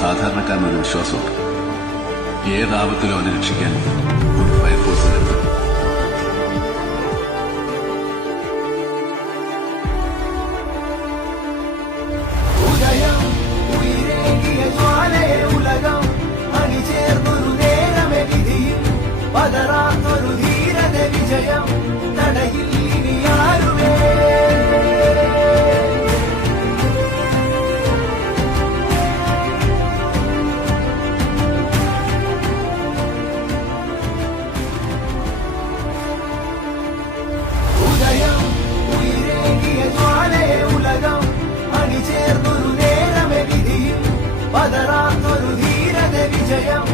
സാധാരണക്കാരനൊരു വിശ്വാസമുണ്ട്. ഏതാപത്തിലും അവനെ രക്ഷിക്കാൻ ഒരു ഫയർഫോഴ്സ് കരുതും. പതറാത്തൊരു ധീരത വിജയം തടയിൽ ഇനിയാരുമേ. ഉദയം ഉയരേകിയ ജ്വാലയെ ഉലകം അണിചേർന്നൊരു നേരമെ വിധിയും പതറാത്തൊരു ധീരത വിജയം